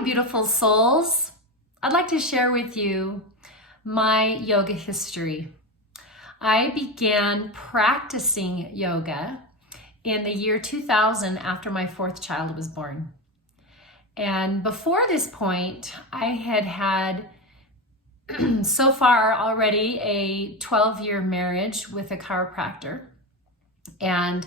Hi, beautiful souls. I'd like to share with you my yoga history. I began practicing yoga in the year 2000 after my fourth child was born. And before this point, I had had so far already a 12-year marriage with a chiropractor and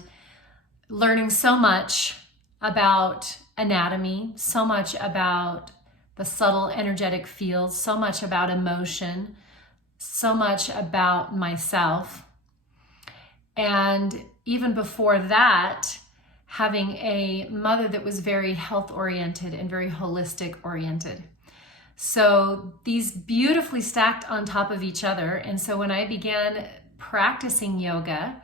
learning so much about anatomy, so much about the subtle energetic fields, so much about emotion, so much about myself. And even before that, having a mother that was very health oriented and very holistic oriented. So these beautifully stacked on top of each other. And so when I began practicing yoga,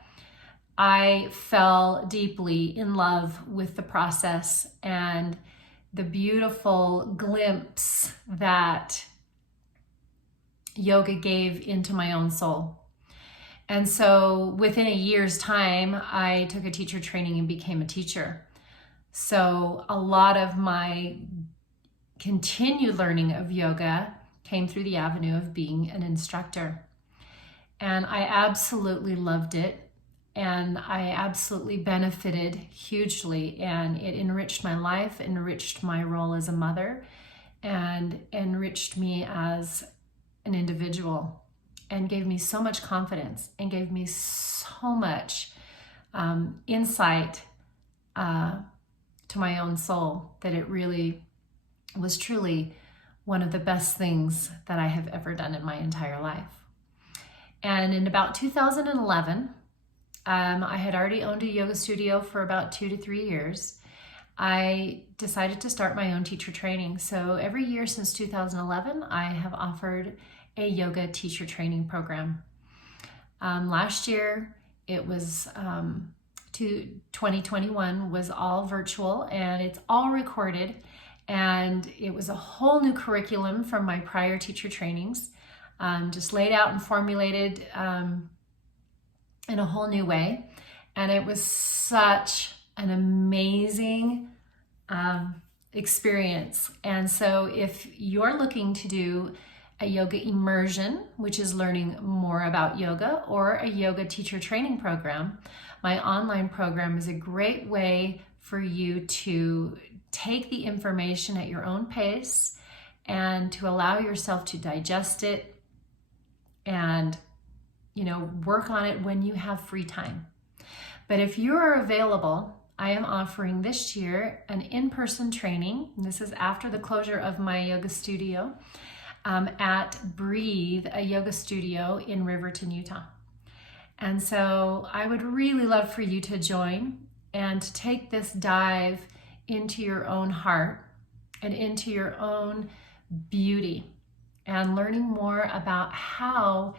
I fell deeply in love with the process and the beautiful glimpse that yoga gave into my own soul. And so within a year's time, I took a teacher training and became a teacher. So a lot of my continued learning of yoga came through the avenue of being an instructor. And I absolutely loved it. And I absolutely benefited hugely, and it enriched my life, enriched my role as a mother, and enriched me as an individual, and gave me so much confidence and gave me so much insight to my own soul that it really was truly one of the best things that I have ever done in my entire life. And in about 2011, I had already owned a yoga studio for about 2 to 3 years. I decided to start my own teacher training. So every year since 2011, I have offered a yoga teacher training program. Last year, it was 2021 was all virtual, and it's all recorded. And it was a whole new curriculum from my prior teacher trainings, just laid out and formulated in a whole new way. And it was such an amazing experience. And so if you're looking to do a yoga immersion, which is learning more about yoga, or a yoga teacher training program, my online program is a great way for you to take the information at your own pace and to allow yourself to digest it and work on it when you have free time. But if you are available, I am offering this year an in-person training. This is after the closure of my yoga studio at Breathe, a yoga studio in Riverton, Utah. And so I would really love for you to join and to take this dive into your own heart and into your own beauty, and learning more about how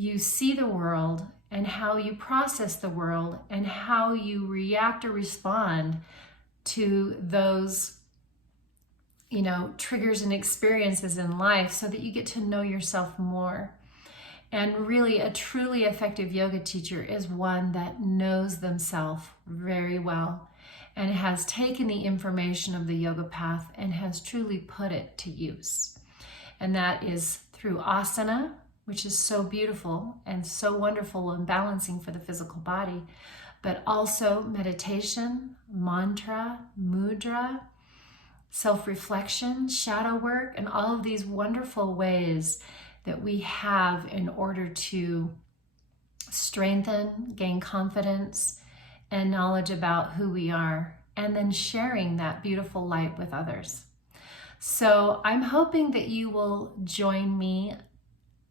you see the world and how you process the world and how you react or respond to those, triggers and experiences in life, so that you get to know yourself more. And really, a truly effective yoga teacher is one that knows themselves very well and has taken the information of the yoga path and has truly put it to use. And that is through asana, which is so beautiful and so wonderful and balancing for the physical body, but also meditation, mantra, mudra, self-reflection, shadow work, and all of these wonderful ways that we have in order to strengthen, gain confidence, and knowledge about who we are, and then sharing that beautiful light with others. So I'm hoping that you will join me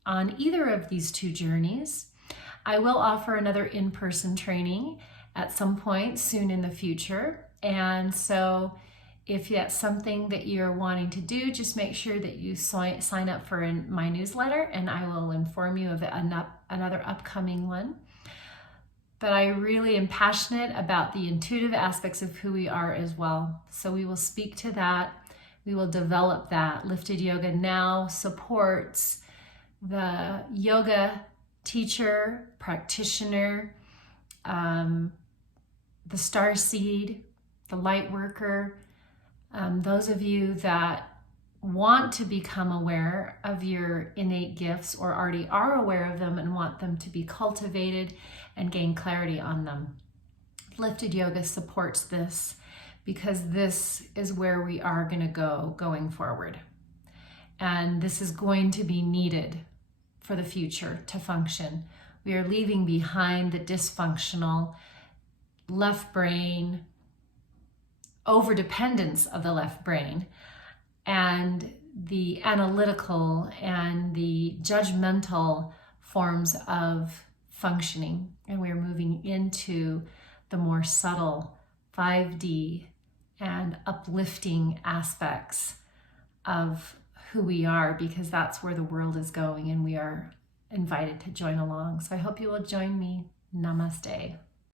on either of these two journeys. I will offer another in-person training at some point soon in the future. And so if that's something that you're wanting to do, just make sure that you sign up for my newsletter, and I will inform you of another upcoming one. But I really am passionate about the intuitive aspects of who we are as well. So we will speak to that. We will develop that. Lifted Yoga now supports the yoga teacher, practitioner, the starseed, the light worker, Those of you that want to become aware of your innate gifts or already are aware of them and want them to be cultivated and gain clarity on them. Lifted Yoga supports this because this is where we are going to go going forward. And this is going to be needed for the future to function. We are leaving behind the dysfunctional left brain, overdependence of the left brain, and the analytical and the judgmental forms of functioning. And we're moving into the more subtle 5D and uplifting aspects of who we are, because that's where the world is going and we are invited to join along. So I hope you will join me. Namaste.